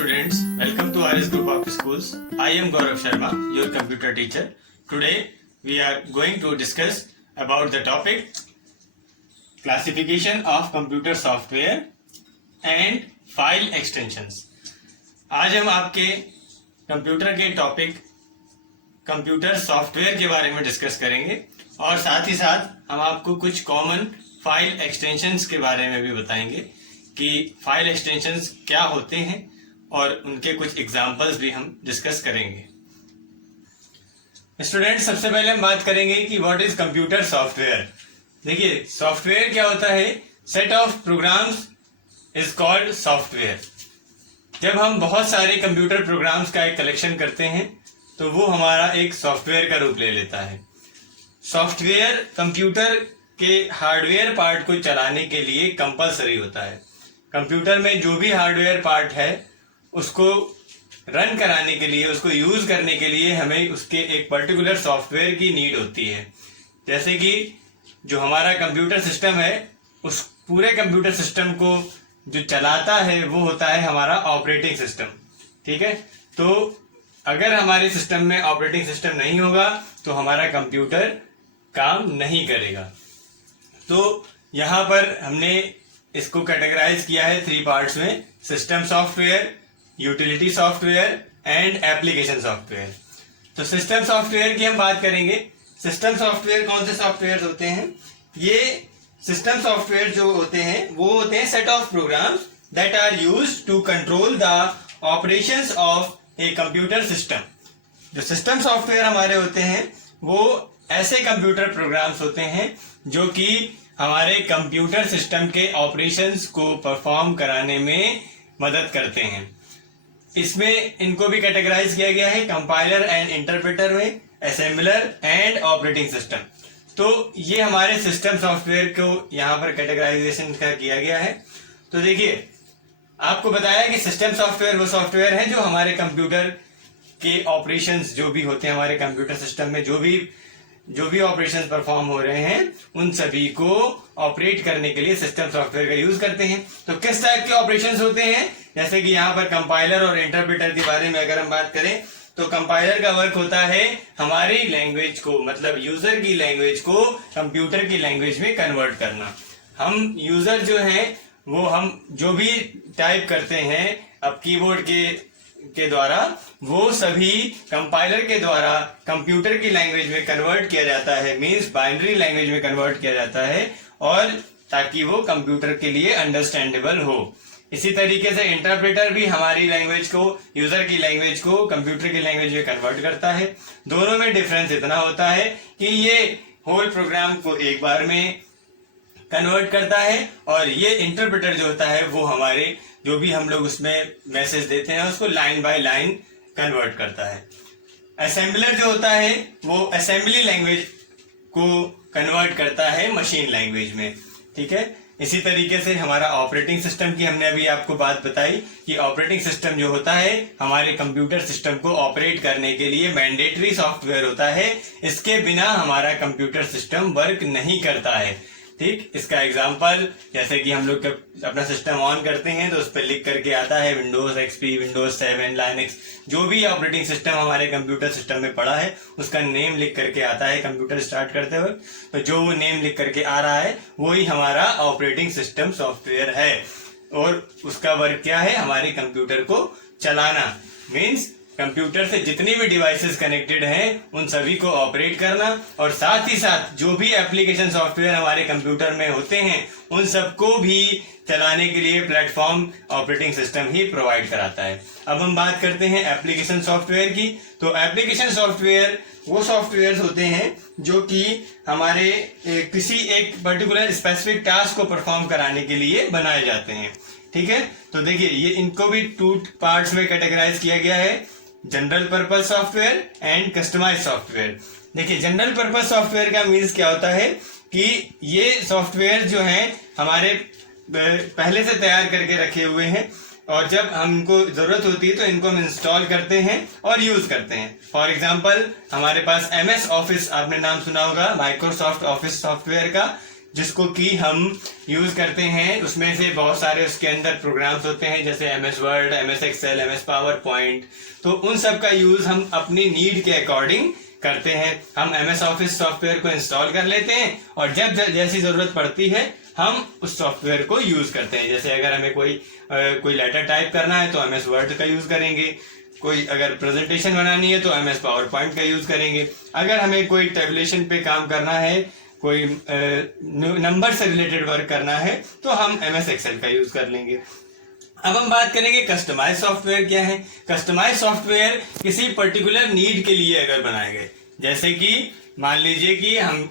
students, welcome to RS Group of Schools. I am Gaurav Sharma, your computer teacher. Today we are going to discuss about the topic classification of computer software and file extensions. आज हम आपके computer के topic computer software के बारे में discuss करेंगे और साथ ही साथ हम आपको कुछ कॉमन फाइल एक्सटेंशंस के बारे में भी बताएंगे कि फाइल एक्सटेंशंस क्या होते हैं और उनके कुछ एग्जांपल्स भी हम डिस्कस करेंगे। स्टूडेंट, सबसे पहले हम बात करेंगे कि व्हाट इज कंप्यूटर सॉफ्टवेयर। देखिए, सॉफ्टवेयर क्या होता है? Set of programs is called software. जब हम बहुत सारे कंप्यूटर प्रोग्राम्स का एक कलेक्शन करते हैं तो वो हमारा एक सॉफ्टवेयर का रूप ले लेता है। सॉफ्टवेयर कंप्यूटर के हार्डवेयर पार्ट को चलाने के लिए कंपलसरी होता है। कंप्यूटर में जो भी हार्डवेयर पार्ट है उसको रन कराने के लिए, उसको यूज करने के लिए हमें उसके एक पर्टिकुलर सॉफ्टवेयर की नीड होती है। जैसे कि जो हमारा कंप्यूटर सिस्टम है, उस पूरे कंप्यूटर सिस्टम को जो चलाता है वो होता है हमारा ऑपरेटिंग सिस्टम। ठीक है, तो अगर हमारे सिस्टम में ऑपरेटिंग सिस्टम नहीं होगा तो हमारा कंप्यूटर काम नहीं करेगा। तो यहाँ पर हमने इसको कैटेगराइज किया है 3 पार्ट्स में: system software, utility software and application software. तो सिस्टम सॉफ्टवेयर की हम बात करेंगे। सिस्टम सॉफ्टवेयर कौन से सॉफ्टवेयर होते हैं? ये सिस्टम सॉफ्टवेयर जो होते हैं वो होते हैं set of programs that are used to control the operations of a computer system. जो सिस्टम सॉफ्टवेयर हमारे होते हैं वो ऐसे कंप्यूटर प्रोग्राम्स होते हैं जो कि हमारे कंप्यूटर सिस्टम के ऑपरेशंस को परफॉर्म कराने में मदद करते हैं। इसमें इनको भी कैटेगराइज किया गया है कंपाइलर एंड इंटरप्रेटर में, असेंबलर एंड ऑपरेटिंग सिस्टम। तो ये हमारे सिस्टम सॉफ्टवेयर को यहाँ पर कैटेगराइजेशन किया गया है। तो देखिए, आपको बताया कि सिस्टम सॉफ्टवेयर वो सॉफ्टवेयर है जो हमारे कंप्यूटर के ऑपरेशंस जो भी होते हैं, हमारे कंप्यूटर सिस्टम में जो भी ऑपरेशंस परफॉर्म हो रहे हैं उन सभी को ऑपरेट करने के लिए सिस्टम सॉफ्टवेयर का यूज करते हैं। तो किस टाइप के ऑपरेशंस होते हैं? जैसे कि यहाँ पर कंपाइलर और इंटरप्रेटर के बारे में अगर हम बात करें तो कंपाइलर का वर्क होता है हमारी लैंग्वेज को, मतलब यूजर की लैंग्वेज को कंप्यूटर की लैंग्वेज में कन्वर्ट करना। हम यूजर जो हैं वो हम जो भी टाइप करते हैं अब कीबोर्ड के द्वारा, वो सभी कंपाइलर के द्वारा कंप्यूटर की लैंग्वेज में कन्वर्ट किया जाता है, मींस बाइनरी लैंग्वेज में कन्वर्ट किया जाता है, और ताकि वो कंप्यूटर के लिए अंडरस्टैंडेबल हो। इसी तरीके से इंटरप्रेटर भी हमारी लैंग्वेज को, यूजर की लैंग्वेज को कंप्यूटर की लैंग्वेज में कन्वर्ट करता है। दोनों में डिफरेंस इतना होता है कि ये होल प्रोग्राम को एक बार में कन्वर्ट करता है और ये इंटरप्रेटर जो होता है वो हमारे जो भी हम लोग उसमें मैसेज देते हैं उसको लाइन बाय लाइन कन्वर्ट करता है। असेंबलर जो होता है वो असेंबली लैंग्वेज को कन्वर्ट करता है मशीन लैंग्वेज में। ठीक है, इसी तरीके से हमारा ऑपरेटिंग सिस्टम की हमने अभी आपको बात बताई कि ऑपरेटिंग सिस्टम जो होता है हमारे कंप्यूटर सिस्टम को ऑपरेट करने के लिए मैंडेटरी सॉफ्टवेयर होता है। इसके बिना हमारा कंप्यूटर सिस्टम वर्क नहीं करता है। ठीक, इसका एग्जांपल जैसे कि हम लोग जब अपना सिस्टम ऑन करते हैं तो उस पर लिख करके आता है विंडोज एक्सपी, विंडोज 7, लाइनक्स, जो भी ऑपरेटिंग सिस्टम हमारे कंप्यूटर सिस्टम में पड़ा है उसका नेम लिख करके आता है कंप्यूटर स्टार्ट करते वक्त। तो जो वो नेम लिख करके आ रहा है वही हमारा ऑपरेटिंग सिस्टम सॉफ्टवेयर है और उसका वर्क क्या है? हमारे कंप्यूटर को चलाना, मीन्स कंप्यूटर से जितनी भी डिवाइसेस कनेक्टेड हैं उन सभी को ऑपरेट करना, और साथ ही साथ जो भी एप्लीकेशन सॉफ्टवेयर हमारे कंप्यूटर में होते हैं उन सबको भी चलाने के लिए प्लेटफॉर्म ऑपरेटिंग सिस्टम ही प्रोवाइड कराता है। अब हम बात करते हैं एप्लीकेशन सॉफ्टवेयर की। तो एप्लीकेशन सॉफ्टवेयर वो सॉफ्टवेयर होते हैं जो कि हमारे किसी एक पर्टिकुलर स्पेसिफिक टास्क को परफॉर्म कराने के लिए बनाए जाते हैं। ठीक है, तो देखिए ये इनको भी 2 पार्ट्स में कैटेगराइज किया गया है: general purpose software and customize software. देखिए, जनरल पर्पस सॉफ्टवेयर का मीन्स क्या होता है कि ये सॉफ्टवेयर जो हैं हमारे पहले से तैयार करके रखे हुए हैं और जब हमको जरूरत होती है तो इनको हम इंस्टॉल करते हैं और यूज करते हैं। फॉर एग्जांपल, हमारे पास MS ऑफिस, आपने नाम सुना होगा, माइक्रोसॉफ्ट ऑफिस सॉफ्टवेयर का, जिसको कि हम यूज करते हैं। उसमें से बहुत सारे उसके अंदर प्रोग्राम्स होते हैं, जैसे MS word, MS excel, MS power point. तो उन सब का यूज हम अपनी नीड के अकॉर्डिंग करते हैं। हम MS ऑफिस सॉफ्टवेयर को इंस्टॉल कर लेते हैं और जब जैसी जरूरत पड़ती है हम उस सॉफ्टवेयर को यूज करते हैं। जैसे अगर हमें कोई लेटर टाइप करना है तो MS वर्ड का यूज करेंगे, कोई अगर प्रेजेंटेशन बनानी है तो MS पावर पॉइंट का यूज करेंगे, अगर हमें कोई टेबुलेशन पे काम करना है, कोई नंबर से रिलेटेड वर्क करना है तो हम MS एक्सेल का यूज कर लेंगे। अब हम बात करेंगे कस्टमाइज सॉफ्टवेयर क्या है। कस्टमाइज सॉफ्टवेयर किसी पर्टिकुलर नीड के लिए अगर बनाए गए, जैसे कि मान लीजिए कि हम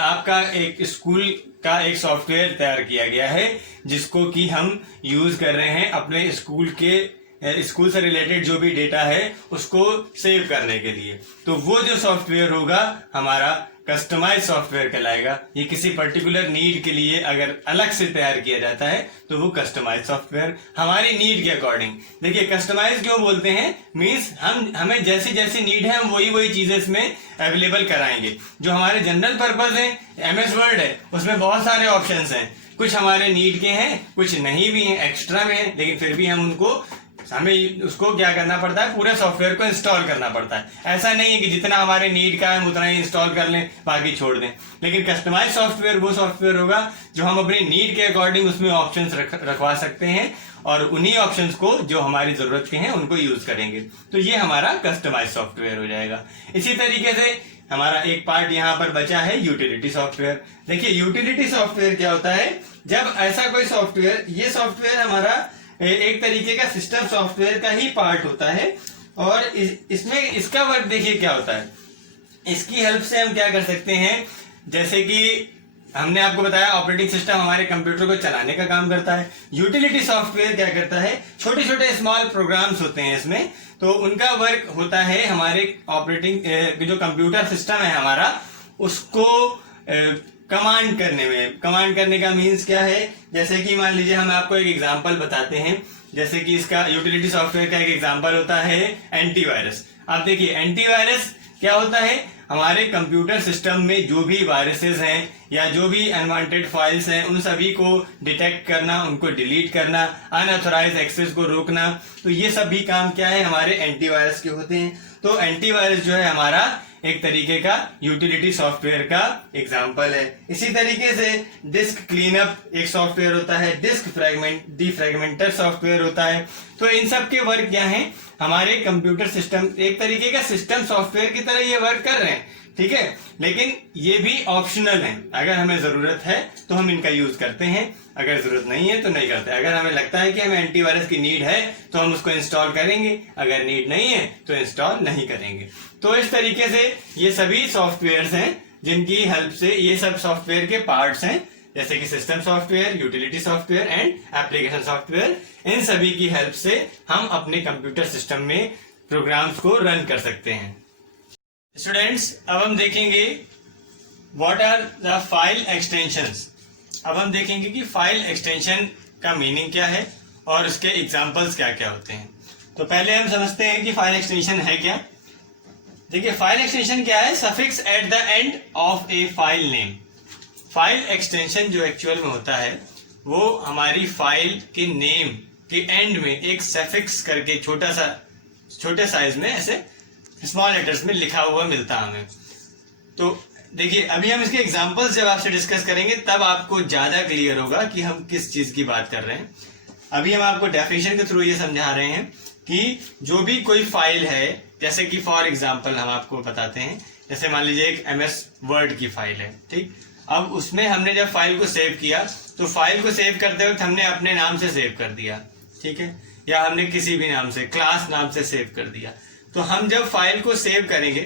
आपका एक स्कूल का एक सॉफ्टवेयर तैयार किया गया है जिसको कि हम यूज कर रहे हैं अपने स्कूल से रिलेटेड जो भी डेटा है उसको सेव करने के लिए, तो वो जो सॉफ्टवेयर होगा हमारा कस्टमाइज सॉफ्टवेयर कहलाएगा। ये किसी पर्टिकुलर नीड के लिए अगर अलग से तैयार किया जाता है तो वो कस्टमाइज सॉफ्टवेयर हमारी नीड के अकॉर्डिंग। देखिए कस्टमाइज क्यों बोलते हैं, मींस हमें जैसी जैसी नीड है हम वही चीजें इसमें अवेलेबल कराएंगे। जो हमारे जनरल पर्पज है, MS वर्ड है, उसमें बहुत सारे ऑप्शंस हैं, कुछ हमारे नीड के हैं, कुछ नहीं भी हैं, एक्स्ट्रा में हैं, लेकिन फिर भी हमें उसको क्या करना पड़ता है, पूरे सॉफ्टवेयर को इंस्टॉल करना पड़ता है। ऐसा नहीं है कि जितना हमारे नीड का है हम उतना ही इंस्टॉल कर लें बाकी छोड़ दें। लेकिन कस्टमाइज सॉफ्टवेयर वो सॉफ्टवेयर होगा जो हम अपनी नीड के अकॉर्डिंग उसमें ऑप्शंस रखवा सकते हैं और उन्हीं ऑप्शंस को जो हमारी जरूरत के हैं उनको यूज करेंगे, तो ये हमारा कस्टमाइज सॉफ्टवेयर हो जाएगा। इसी तरीके से हमारा एक पार्ट यहाँ पर बचा है यूटिलिटी सॉफ्टवेयर। देखिए यूटिलिटी सॉफ्टवेयर क्या होता है, जब ऐसा कोई सॉफ्टवेयर, ये सॉफ्टवेयर हमारा एक तरीके का सिस्टम सॉफ्टवेयर का ही पार्ट होता है और इसमें इसका वर्क देखिए क्या होता है। इसकी हेल्प से हम क्या कर सकते हैं, जैसे कि हमने आपको बताया ऑपरेटिंग सिस्टम हमारे कंप्यूटर को चलाने का काम करता है। यूटिलिटी सॉफ्टवेयर क्या करता है, छोटे छोटे स्मॉल प्रोग्राम्स होते हैं इसमें, तो उनका वर्क होता है हमारे ऑपरेटिंग जो कंप्यूटर सिस्टम है हमारा उसको कमांड करने में। कमांड करने का मीन्स क्या है, जैसे कि मान लीजिए हम आपको एक एग्जांपल बताते हैं, जैसे कि इसका यूटिलिटी सॉफ्टवेयर का एक एग्जांपल होता है एंटीवायरस। आप देखिए एंटीवायरस क्या होता है, हमारे कंप्यूटर सिस्टम में जो भी वायरसेस हैं या जो भी अनवांटेड फाइल्स हैं उन सभी को डिटेक्ट करना, उनको डिलीट करना, अनऑथराइज्ड एक्सेस को रोकना, तो ये सब भी काम क्या है हमारे एंटीवायरस के होते हैं। तो एंटीवायरस जो है हमारा एक तरीके का यूटिलिटी सॉफ्टवेयर का एग्जांपल है। इसी तरीके से डिस्क क्लीनअप एक सॉफ्टवेयर होता है, डिस्क डिफ्रैगमेंटर सॉफ्टवेयर होता है। तो इन सब के वर्क क्या है, हमारे कंप्यूटर सिस्टम एक तरीके का सिस्टम सॉफ्टवेयर की तरह ये वर्क कर रहे हैं, ठीक है, लेकिन ये भी ऑप्शनल है। अगर हमें जरूरत है तो हम इनका यूज करते हैं, अगर जरूरत नहीं है तो नहीं करते। अगर हमें लगता है कि हमें एंटीवायरस की नीड है तो हम उसको इंस्टॉल करेंगे, अगर नीड नहीं है तो इंस्टॉल नहीं करेंगे। तो इस तरीके से ये सभी सॉफ्टवेयर्स हैं जिनकी हेल्प से, ये सब सॉफ्टवेयर के पार्ट्स हैं, जैसे कि system software, utility software and application software. इन सभी की हेल्प से हम अपने कंप्यूटर सिस्टम में प्रोग्राम्स को रन कर सकते हैं। स्टूडेंट्स, अब हम देखेंगे what are the file extensions. अब हम देखेंगे कि फाइल एक्सटेंशन का मीनिंग क्या है और उसके एग्जांपल्स क्या क्या होते हैं। तो पहले हम समझते हैं कि फाइल एक्सटेंशन है क्या। देखिए फाइल एक्सटेंशन क्या है, suffix at the end of A file name. File extension जो एक्चुअल में होता है वो हमारी फाइल के नेम के एंड में एक सफिक्स करके छोटे साइज में ऐसे स्मॉल लेटर्स में लिखा हुआ मिलता है हमें। तो देखिए अभी हम इसके एग्जांपल्स जब आपसे डिस्कस करेंगे तब आपको ज्यादा क्लियर होगा कि हम किस चीज की बात कर रहे हैं। अभी हम आपको डेफिनेशन के थ्रू ये समझा रहे हैं कि जो भी कोई फाइल है, जैसे कि फॉर एग्जांपल हम आपको बताते हैं, जैसे मान लीजिए एक MS वर्ड की फाइल है, ठीक। अब उसमें हमने जब फाइल को सेव किया तो फाइल को सेव करते वक्त हमने अपने नाम से सेव कर दिया, ठीक है, या हमने किसी भी नाम से, क्लास नाम से सेव कर दिया। तो हम जब फाइल को सेव करेंगे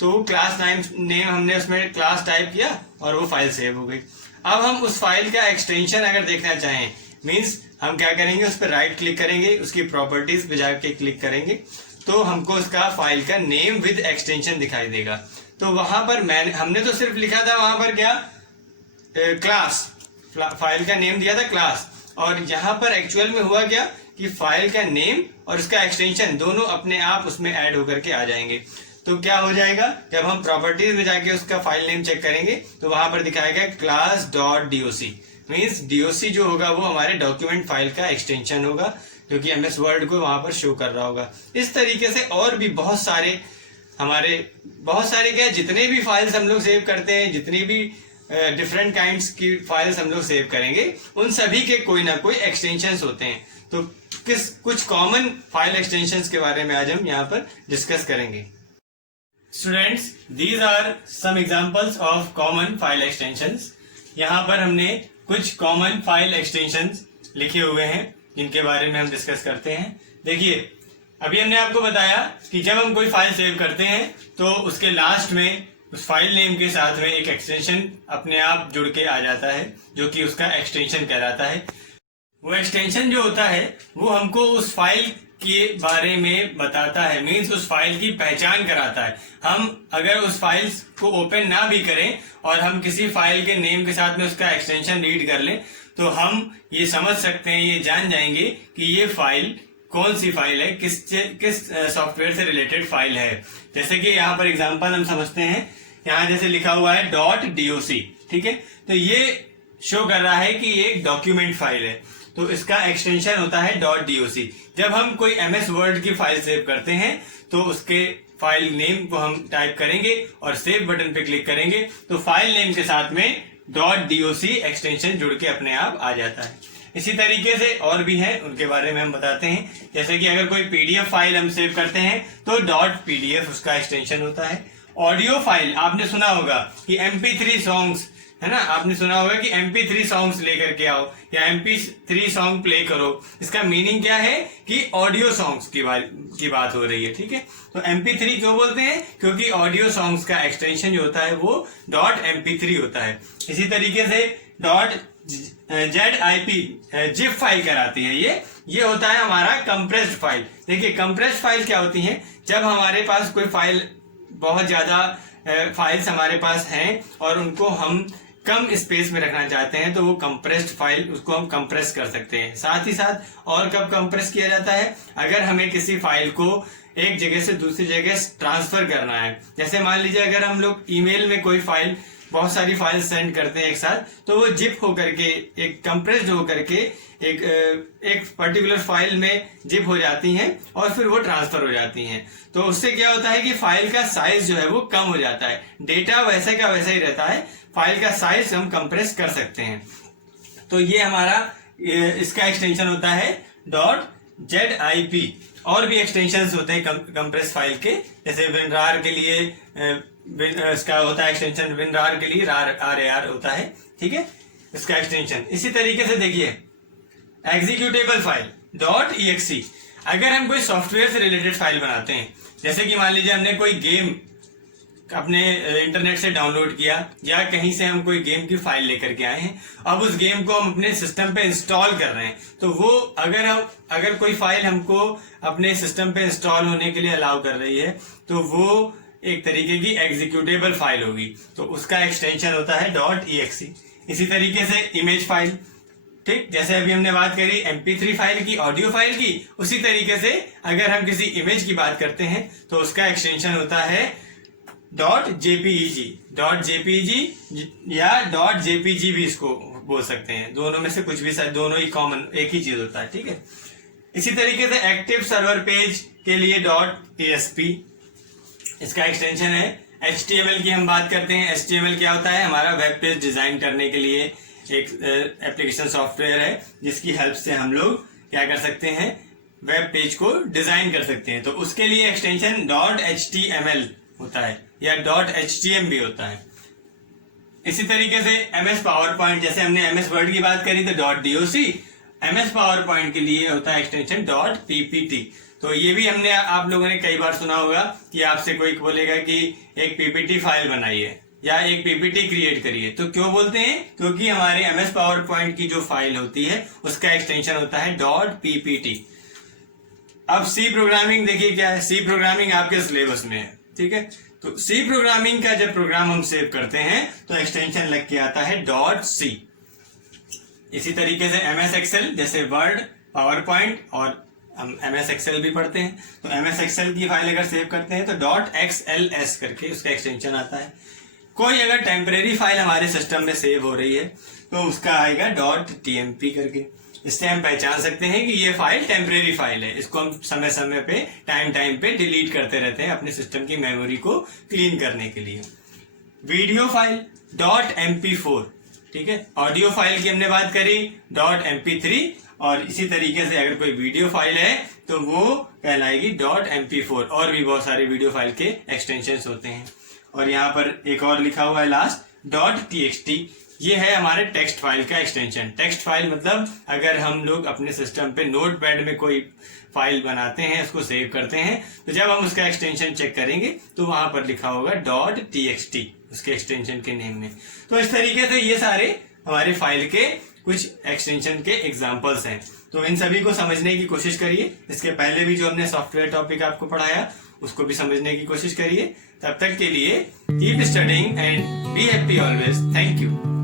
तो क्लास नेम हमने उसमें क्लास टाइप किया और वो फाइल सेव हो गई। अब हम उस फाइल का एक्सटेंशन अगर देखना चाहें, मीन्स हम क्या करेंगे, उस पर राइट क्लिक करेंगे, उसकी प्रॉपर्टीज पे जाके क्लिक करेंगे तो हमको उसका फाइल का नेम विद एक्सटेंशन दिखाई देगा। तो वहां पर हमने तो सिर्फ लिखा था वहां पर क्या, क्लास, फाइल का नेम दिया था क्लास, और यहाँ पर एक्चुअल में हुआ क्या कि फाइल का नेम और उसका एक्सटेंशन दोनों अपने आप उसमें ऐड होकर के आ जाएंगे। तो क्या हो जाएगा, जब हम प्रॉपर्टीज में जाके उसका फाइल नेम चेक करेंगे तो वहां पर दिखाएगा class.doc। मीन्स डीओसी जो होगा वो हमारे डॉक्यूमेंट फाइल का एक्सटेंशन होगा, जो कि एमएस वर्ड को वहां पर शो कर रहा होगा। इस तरीके से और भी बहुत सारे क्या, जितने भी फाइल्स हम लोग सेव करते हैं, जितनी भी डिफरेंट काइंड्स की फाइल्स हम लोग सेव करेंगे, उन सभी के कोई ना कोई एक्सटेंशंस होते हैं। तो कुछ कॉमन फाइल एक्सटेंशंस के बारे में आज हम यहाँ पर डिस्कस करेंगे। Students, these are some examples of common file extensions. यहाँ पर हमने कुछ कॉमन फाइल एक्सटेंशंस लिखे हुए हैं जिनके बारे में हम डिस्कस करते हैं। देखिए, अभी हमने आपको बताया कि जब हम कोई फाइल सेव करते हैं तो उसके लास्ट में उस फाइल नेम के साथ में एक एक्सटेंशन अपने आप जुड़ के आ जाता है, जो कि उसका एक्सटेंशन कहलाता है। वो एक्सटेंशन जो होता है वो हमको उस फाइल के बारे में बताता है, मीन्स उस फाइल की पहचान कराता है। हम अगर उस फाइल को ओपन ना भी करें और हम किसी फाइल के नेम के साथ में उसका एक्सटेंशन रीड कर लें तो हम ये समझ सकते हैं, ये जान जाएंगे कि ये फाइल कौन सी फाइल है, किस सॉफ्टवेयर से रिलेटेड फाइल है। जैसे कि यहाँ पर एग्जांपल हम समझते हैं, यहाँ जैसे लिखा हुआ है .doc, ठीक है, तो ये शो कर रहा है कि ये एक डॉक्यूमेंट फाइल है, तो इसका एक्सटेंशन होता है .doc। जब हम कोई एमएस वर्ड की फाइल सेव करते हैं तो उसके फाइल नेम को हम टाइप करेंगे और सेव बटन पे क्लिक करेंगे तो फाइल नेम के साथ में .doc एक्सटेंशन जुड़ के अपने आप आ जाता है। इसी तरीके से और भी है, उनके बारे में हम बताते हैं। जैसे कि अगर कोई पीडीएफ फाइल हम सेव करते हैं तो .pdf उसका एक्सटेंशन होता है। ऑडियो फाइल आपने सुना होगा कि MP3 सॉन्ग्स, है ना, आपने सुना होगा कि MP3 सॉन्ग्स लेकर के आओ या MP3 सॉन्ग प्ले करो। इसका मीनिंग क्या है कि ऑडियो सॉन्ग्स की बात हो रही है, ठीक है। तो MP3 क्यों बोलते हैं, क्योंकि ऑडियो सॉन्ग्स का एक्सटेंशन जो होता है वो .mp3 होता है। इसी तरीके से .zip जिप फाइल कराती है, ये होता है हमारा कंप्रेस्ड फाइल। देखिए, कंप्रेस्ड फाइल क्या होती है, जब हमारे पास कोई फाइल, बहुत ज्यादा फाइल्स हमारे पास हैं और उनको हम कम स्पेस में रखना चाहते हैं तो वो कंप्रेस्ड फाइल, उसको हम कंप्रेस कर सकते हैं। साथ ही साथ और कब कंप्रेस किया जाता है, अगर हमें किसी फाइल को एक जगह से दूसरी जगह ट्रांसफर करना है। जैसे मान लीजिए अगर हम लोग ईमेल में कोई फाइल, बहुत सारी फाइल सेंड करते हैं एक साथ, तो वो जिप होकर के, एक कंप्रेस्ड होकर के एक पर्टिकुलर फाइल में जिप हो जाती हैं और फिर वो ट्रांसफर हो जाती हैं। तो उससे क्या होता है कि फाइल का साइज जो है वो कम हो जाता है, डेटा वैसे का वैसा ही रहता है, फाइल का साइज हम कंप्रेस कर सकते हैं। तो ये हमारा इसका एक्सटेंशन होता है .zip। और भी एक्सटेंशंस होते हैं कंप्रेस फाइल के, जैसे WinRAR के लिए इसका होता है एक्सटेंशन, WinRAR के लिए RAR होता है, ठीक है, इसका एक्सटेंशन। इसी तरीके से देखिए, एग्जीक्यूटेबल फाइल .exe। अगर हम कोई सॉफ्टवेयर से रिलेटेड फाइल बनाते हैं, जैसे कि मान लीजिए हमने कोई गेम अपने इंटरनेट से डाउनलोड किया या कहीं से हम कोई गेम की फाइल लेकर के आए हैं, अब उस गेम को हम अपने सिस्टम पे इंस्टॉल कर रहे हैं, तो वो अगर कोई फाइल हमको अपने सिस्टम पे इंस्टॉल होने के लिए अलाउ कर रही है तो वो एक तरीके की एग्जीक्यूटेबल फाइल होगी, तो उसका एक्सटेंशन होता है .exe। इसी तरीके से इमेज फाइल, ठीक, जैसे अभी हमने बात करी MP3 फाइल की, ऑडियो फाइल की, उसी तरीके से अगर हम किसी इमेज की बात करते हैं तो उसका एक्सटेंशन होता है .jpeg या .jpg भी इसको बोल सकते हैं, दोनों में से कुछ भी, दोनों ही कॉमन, एक ही चीज होता है, ठीक है। इसी तरीके से एक्टिव सर्वर पेज के लिए .asp इसका एक्सटेंशन है। HTML की हम बात करते हैं, HTML क्या होता है, हमारा वेब पेज डिजाइन करने के लिए एक एप्लीकेशन सॉफ्टवेयर है जिसकी हेल्प से हम लोग क्या कर सकते हैं, वेब पेज को डिजाइन कर सकते हैं। तो उसके लिए एक्सटेंशन .html होता है या .htm भी होता है। इसी तरीके से MS पावरपॉइंट, जैसे हमने MS वर्ड की बात करी तो .doc, MS पावरपॉइंट के लिए होता है एक्सटेंशन .ppt। तो ये भी हमने, आप लोगों ने कई बार सुना होगा कि आपसे कोई बोलेगा कि एक PPT फाइल बनाइए या एक PPT क्रिएट करिए, तो क्यों बोलते हैं, क्योंकि हमारे MS पावरपॉइंट की जो फाइल होती है उसका एक्सटेंशन होता है .ppt। अब C प्रोग्रामिंग देखिए क्या है, C प्रोग्रामिंग आपके सिलेबस में है, ठीक है। तो C प्रोग्रामिंग का जब प्रोग्राम हम सेव करते हैं तो एक्सटेंशन लग के आता है .c। इसी तरीके से MS एक्सेल, जैसे वर्ड, पावरपॉइंट और हम MS एक्सेल भी पढ़ते हैं, तो MS एक्सेल की फाइल अगर सेव करते हैं तो .xls करके उसका एक्सटेंशन आता है। कोई अगर टेम्परेरी फाइल हमारे सिस्टम में सेव हो रही है तो उसका आएगा .tmp करके। इससे हम पहचान सकते हैं कि ये फाइल टेम्परेरी फाइल है, इसको हम समय समय पे टाइम पे डिलीट करते रहते हैं अपने सिस्टम की मेमोरी को क्लीन करने के लिए। वीडियो फाइल .mp4, ठीक है। ऑडियो फाइल की हमने बात करी .mp3, और इसी तरीके से अगर कोई वीडियो फाइल है तो वो कहलाएगी .mp4। और भी बहुत सारे वीडियो फाइल के एक्सटेंशंस होते हैं। और यहाँ पर एक और लिखा हुआ है लास्ट .txt, ये है हमारे टेक्स्ट फाइल का एक्सटेंशन। टेक्स्ट फाइल मतलब अगर हम लोग अपने सिस्टम पे नोटपैड में कोई फाइल बनाते हैं, उसको सेव करते हैं, तो जब हम उसका एक्सटेंशन चेक करेंगे तो वहां पर लिखा होगा .txt उसके एक्सटेंशन के नेम में। तो इस तरीके से ये सारे हमारे फाइल के कुछ एक्सटेंशन के एग्जांपल्स हैं। तो इन सभी को समझने की कोशिश करिए। इसके पहले भी जो हमने सॉफ्टवेयर टॉपिक आपको पढ़ाया उसको भी समझने की कोशिश करिए। तब तक के लिए keep studying and be happy always. Thank you.